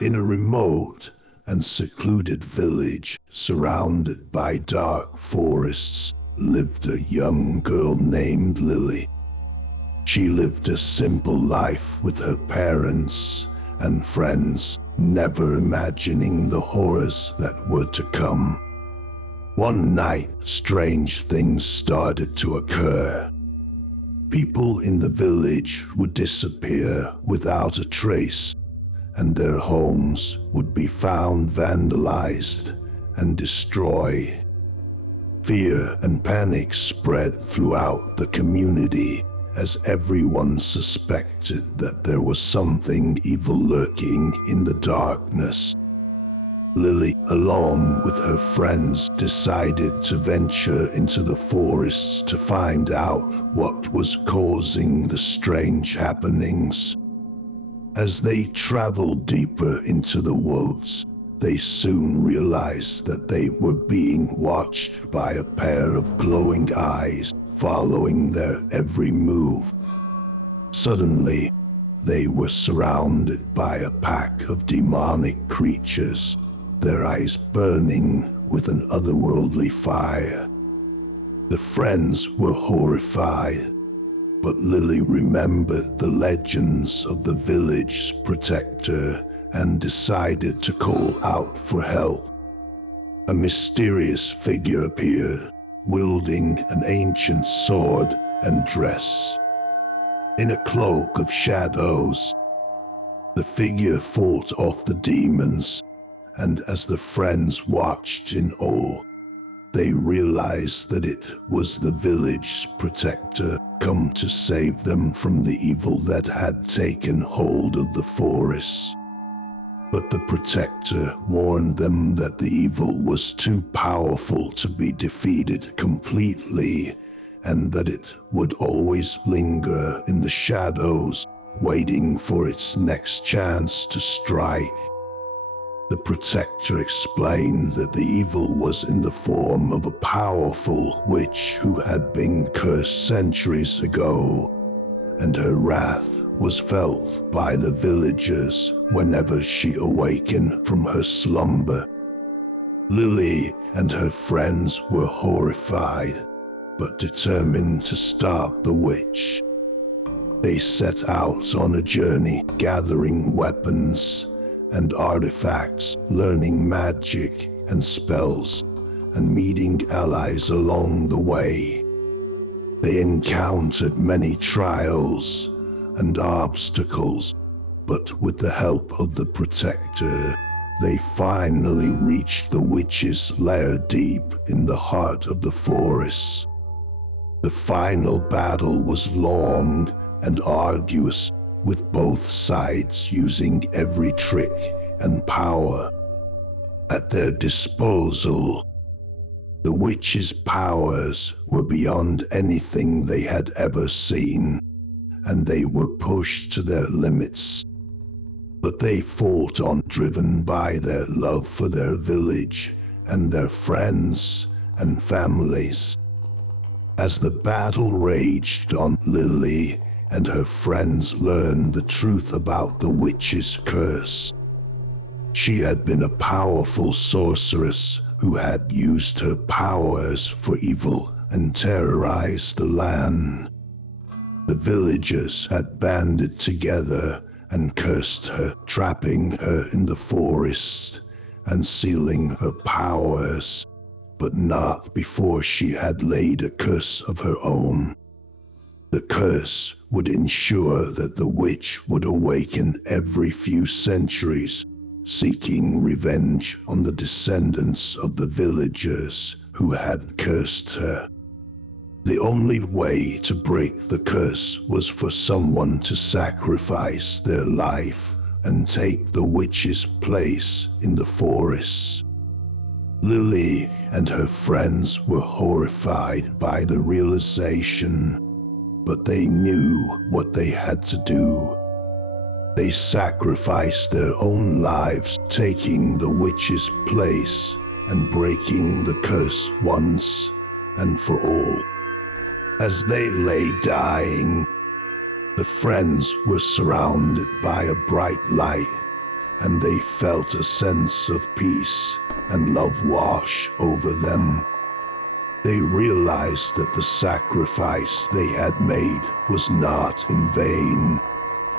In a remote and secluded village surrounded by dark forests lived a young girl named Lily. She lived a simple life with her parents and friends, never imagining the horrors that were to come. One night, strange things started to occur. People in the village would disappear without a trace, and their homes would be found vandalized and destroyed. Fear and panic spread throughout the community as everyone suspected that there was something evil lurking in the darkness. Lily, along with her friends, decided to venture into the forests to find out what was causing the strange happenings. As they traveled deeper into the woods, they soon realized that they were being watched by a pair of glowing eyes, following their every move. Suddenly, they were surrounded by a pack of demonic creatures, their eyes burning with an otherworldly fire. The friends were horrified, but Lily remembered the legends of the village's protector and decided to call out for help. A mysterious figure appeared, wielding an ancient sword and dress. In a cloak of shadows, the figure fought off the demons, and as the friends watched in awe, they realized that it was the village's protector come to save them from the evil that had taken hold of the forests. But the protector warned them that the evil was too powerful to be defeated completely, and that it would always linger in the shadows, waiting for its next chance to strike. The protector explained that the evil was in the form of a powerful witch who had been cursed centuries ago, and her wrath was felt by the villagers whenever she awakened from her slumber. Lily and her friends were horrified, but determined to stop the witch. They set out on a journey, gathering weapons and artifacts, learning magic and spells, and meeting allies along the way. They encountered many trials and obstacles, but with the help of the protector, they finally reached the witch's lair deep in the heart of the forest. The final battle was long and arduous, with both sides using every trick and power at their disposal. The witch's powers were beyond anything they had ever seen, and they were pushed to their limits. But they fought on, driven by their love for their village and their friends and families. As the battle raged on, Lily and her friends learned the truth about the witch's curse. She had been a powerful sorceress who had used her powers for evil and terrorized the land. The villagers had banded together and cursed her, trapping her in the forest and sealing her powers, but not before she had laid a curse of her own. The curse would ensure that the witch would awaken every few centuries, seeking revenge on the descendants of the villagers who had cursed her. The only way to break the curse was for someone to sacrifice their life and take the witch's place in the forests. Lily and her friends were horrified by the realization, but they knew what they had to do. They sacrificed their own lives, taking the witch's place and breaking the curse once and for all. As they lay dying, the friends were surrounded by a bright light, and they felt a sense of peace and love wash over them. They realized that the sacrifice they had made was not in vain,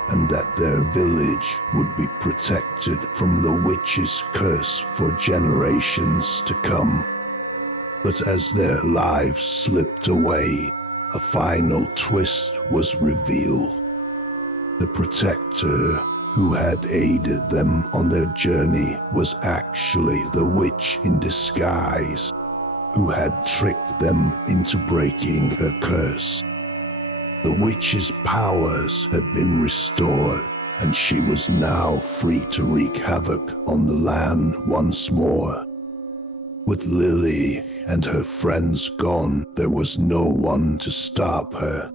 and that their village would be protected from the witch's curse for generations to come. But as their lives slipped away, a final twist was revealed. The protector who had aided them on their journey was actually the witch in disguise, who had tricked them into breaking her curse. The witch's powers had been restored, and she was now free to wreak havoc on the land once more. With Lily and her friends gone, there was no one to stop her.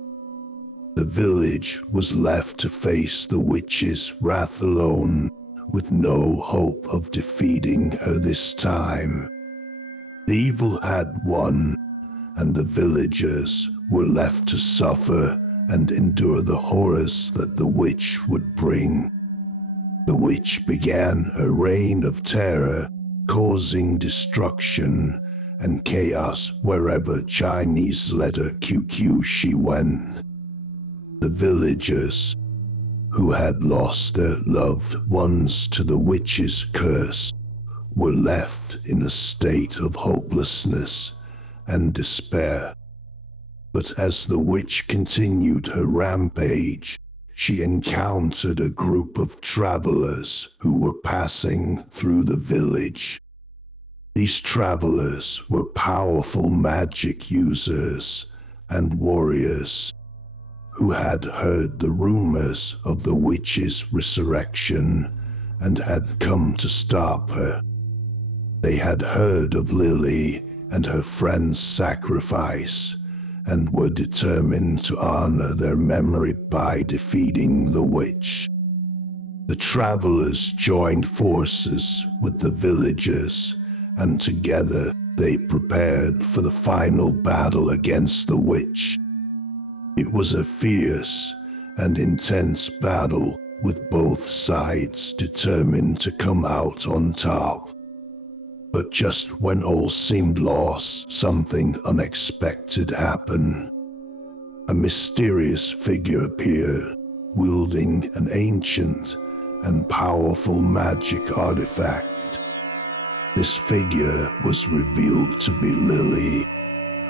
The village was left to face the witch's wrath alone, with no hope of defeating her this time. The evil had won, and the villagers were left to suffer and endure the horrors that the witch would bring. The witch began her reign of terror, causing destruction and chaos wherever Chinese letter QQ she went. The villagers, who had lost their loved ones to the witch's curse, were left in a state of hopelessness and despair. But as the witch continued her rampage, she encountered a group of travelers who were passing through the village. These travelers were powerful magic users and warriors who had heard the rumors of the witch's resurrection and had come to stop her. They had heard of Lily and her friend's sacrifice and were determined to honor their memory by defeating the witch. The travelers joined forces with the villagers, and together they prepared for the final battle against the witch. It was a fierce and intense battle, with both sides determined to come out on top. But just when all seemed lost, something unexpected happened. A mysterious figure appeared, wielding an ancient and powerful magic artifact. This figure was revealed to be Lily,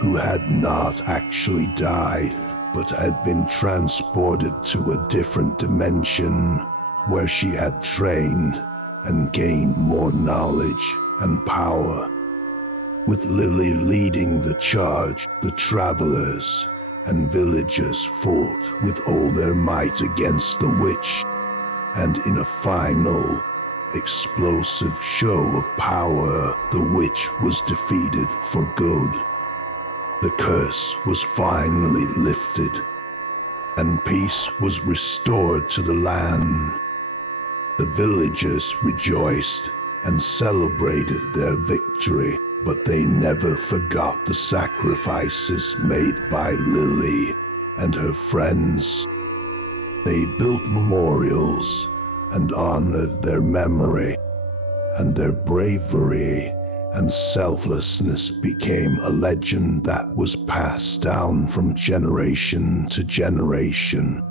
who had not actually died, but had been transported to a different dimension where she had trained and gained more knowledge and power. With Lily leading the charge, the travelers and villagers fought with all their might against the witch, and in a final, explosive show of power, the witch was defeated for good. The curse was finally lifted, and peace was restored to the land. The villagers rejoiced and celebrated their victory, but they never forgot the sacrifices made by Lily and her friends. They built memorials and honored their memory, and their bravery and selflessness became a legend that was passed down from generation to generation.